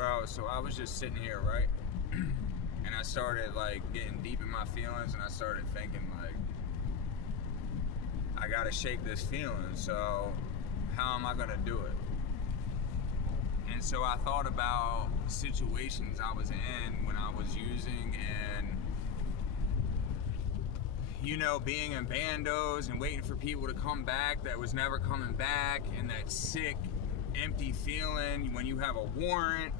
Bro, so I was just sitting here, right? And I started like getting deep in my feelings, and I started thinking like, I gotta shake this feeling, so how am I gonna do it? And so I thought about situations I was in when I was using, and you know, being in bandos and waiting for people to come back that was never coming back, and that sick, empty feeling when you have a warrant,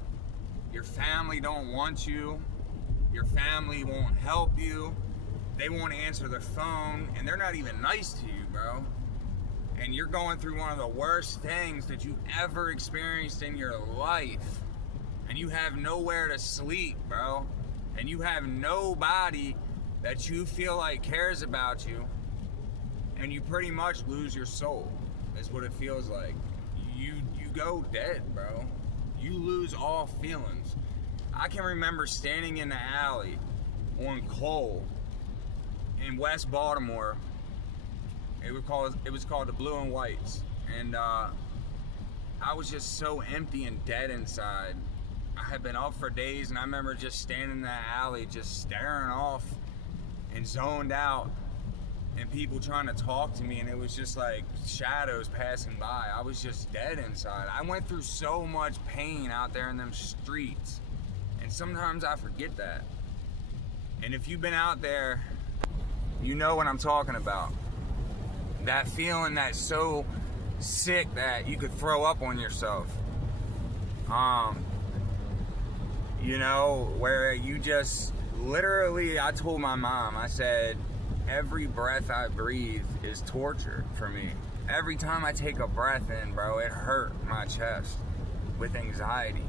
your family don't want you, your family won't help you, they won't answer their phone, and they're not even nice to you, bro. And you're going through one of the worst things that you've ever experienced in your life, and you have nowhere to sleep, bro, and you have nobody that you feel like cares about you, and you pretty much lose your soul, is what it feels like. You go dead, bro. You lose all feelings. I can remember standing in the alley on Cole in West Baltimore. It was called the Blue and Whites, and I was just so empty and dead inside. I had been up for days, and I remember just standing in that alley, just staring off and zoned out, and people trying to talk to me, and it was just like shadows passing by. I was just dead inside. I went through so much pain out there in them streets, and sometimes I forget that. And if you've been out there, you know what I'm talking about. That feeling that's so sick that you could throw up on yourself. You know, where you just literally, I told my mom, I said, every breath I breathe is torture for me. Every time I take a breath in, bro, it hurt my chest with anxiety.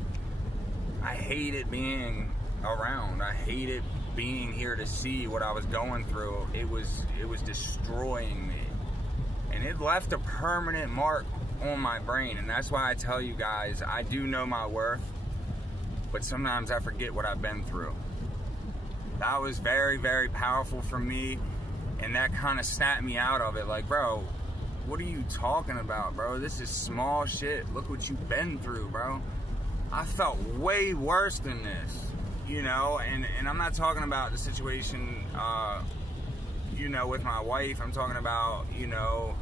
I hated being around. I hated being here to see what I was going through. It was destroying me. And it left a permanent mark on my brain. And that's why I tell you guys, I do know my worth, but sometimes I forget what I've been through. That was very, very powerful for me, and that kind of snapped me out of it. Like, bro, what are you talking about, bro? This is small shit. Look what you've been through, bro. I felt way worse than this, you know, and I'm not talking about the situation, you know, with my wife. I'm talking about, you know,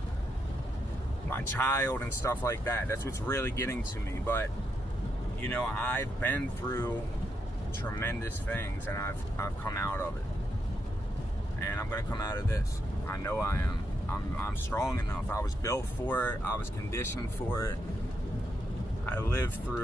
my child and stuff like that. That's what's really getting to me. But, you know, I've been through tremendous things, and I've come out of it, and I'm gonna come out of this. I know I am. I'm strong enough. I was built for it. I was conditioned for it. I lived through